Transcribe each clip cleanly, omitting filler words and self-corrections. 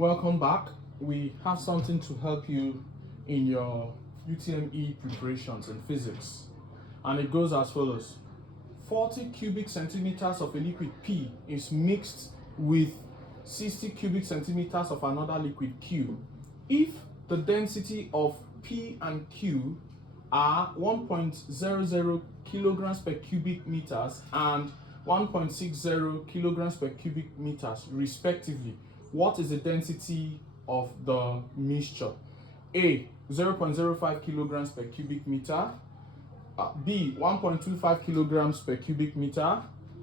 Welcome back. We have something to help you in your UTME preparations in physics. And it goes as follows. 40 cubic centimeters of a liquid P is mixed with 60 cubic centimeters of another liquid Q. If the density of P and Q are 1.00 kilograms per cubic meters and 1.60 kilograms per cubic meters respectively, what is the density of the mixture? A, 0.05 kilograms per cubic meter, B, 1.25 kilograms per cubic meter,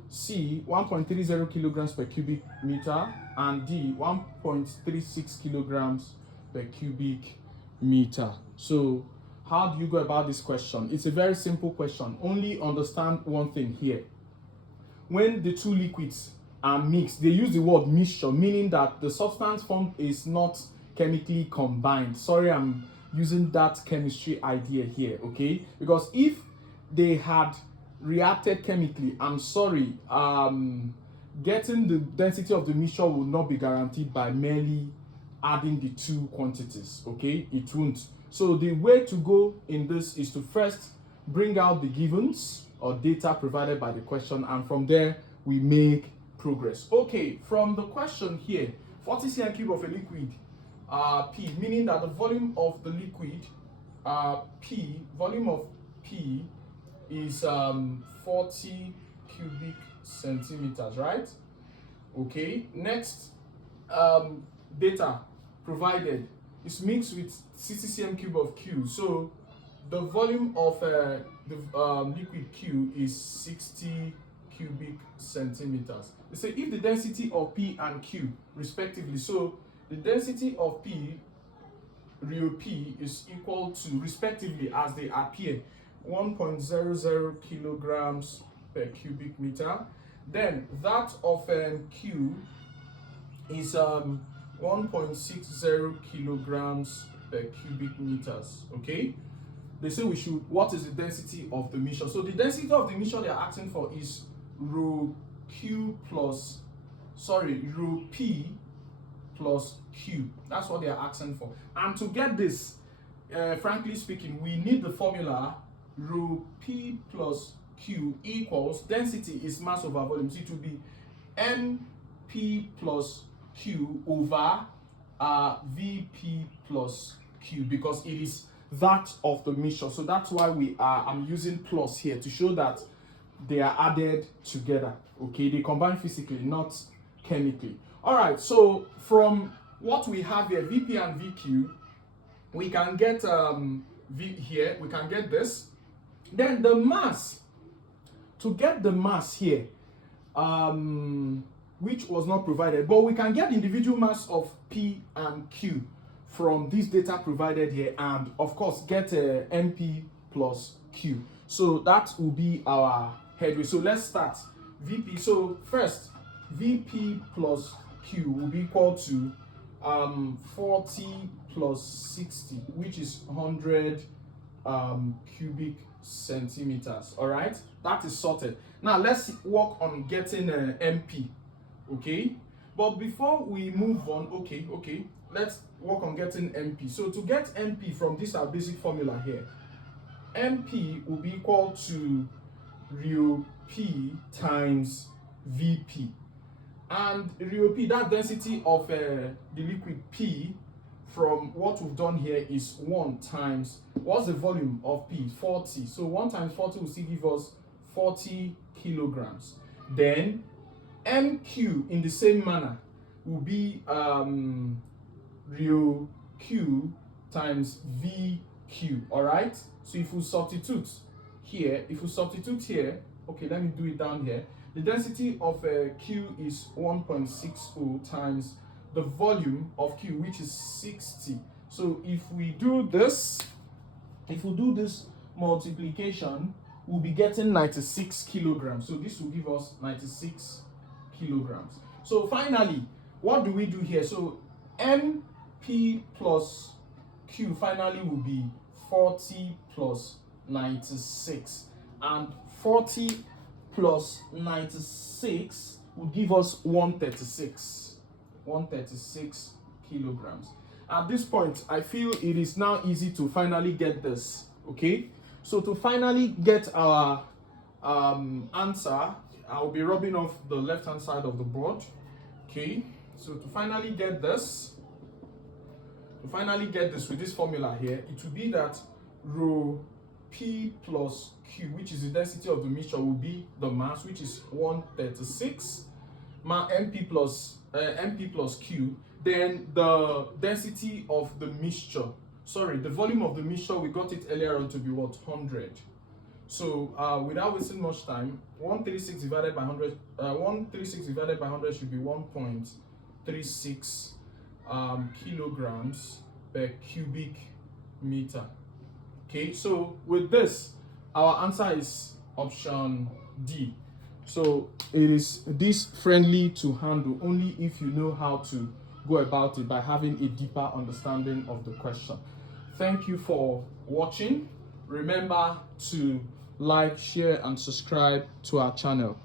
C, 1.30 kilograms per cubic meter, and D, 1.36 kilograms per cubic meter. So how do you go about this question? It's a very simple question. Only understand one thing here. When the two liquids are mixed, they use the word mixture, meaning that the substance formed is not chemically combined. Sorry, I'm using that chemistry idea here, okay? Because if they had reacted chemically, I'm sorry, getting the density of the mixture will not be guaranteed by merely adding the two quantities, okay? It won't. So the way to go in this is to first bring out the givens or data provided by the question, and from there we make progress. Okay, from the question here, 40 cm cube of a liquid P, meaning that the volume of the liquid volume of P is 40 cubic centimeters, right? Okay, next data provided is mixed with 60 cm cube of Q. So the volume of the liquid Q is 60 cubic centimeters. They say if the density of P and Q respectively, so the density of P, real P, is equal to, respectively as they appear, 1.00 kilograms per cubic meter. Then that of Q is 1.60 kilograms per cubic meters. Okay, they say we should, what is the density of the mixture? So the density of the mixture they are asking for is rho P plus Q. That's what they are asking for. And to get this, frankly speaking, we need the formula rho P plus Q equals, density is mass over volume, so it will be MP plus Q over VP plus Q, because it is that of the mixture. So that's why I'm using plus here to show that they are added together. Okay, they combine physically, not chemically. All right, so from what we have here, VP and VQ, we can get V here, we can get this. Then the mass, to get the mass here, which was not provided, but we can get individual mass of P and Q from this data provided here, and of course get MP plus Q. So that will be our headway. So let's start VP. So first, VP plus Q will be equal to 40 plus 60, which is 100 cubic centimeters. All right, that is sorted. Now let's work on getting MP. Okay, but before we move on, okay, let's work on getting MP. So to get MP from this our basic formula here, MP will be equal to rho P times VP. And rho P, that density of the liquid P, from what we've done here, is 1 times, what's the volume of P? 40. So 1 times 40 will still give us 40 kilograms. Then MQ, in the same manner, will be rho Q times VQ. All right, so if we substitute here, okay, let me do it down here. The density of Q is 1.60 times the volume of Q, which is 60. So if we do this multiplication, we'll be getting 96 kilograms. So this will give us 96 kilograms. So finally, what do we do here? So MP plus Q finally will be 40 plus 96, and 40 plus 96 will give us 136 kilograms. At this point, I feel it is now easy to finally get this, okay? So to finally get our answer, I'll be rubbing off the left-hand side of the board, okay? So to finally get this with this formula here, it will be that rho P plus Q, which is the density of the mixture, will be the mass, which is 136, MP plus Q. Then the density of the mixture, the volume of the mixture, we got it earlier on to be what, 100. So without wasting much time, 136 divided by 100, 136 divided by 100 should be 1.36 kilograms per cubic meter. Okay, so with this, our answer is option D. So it is this friendly to handle only if you know how to go about it by having a deeper understanding of the question. Thank you for watching. Remember to like, share, and subscribe to our channel.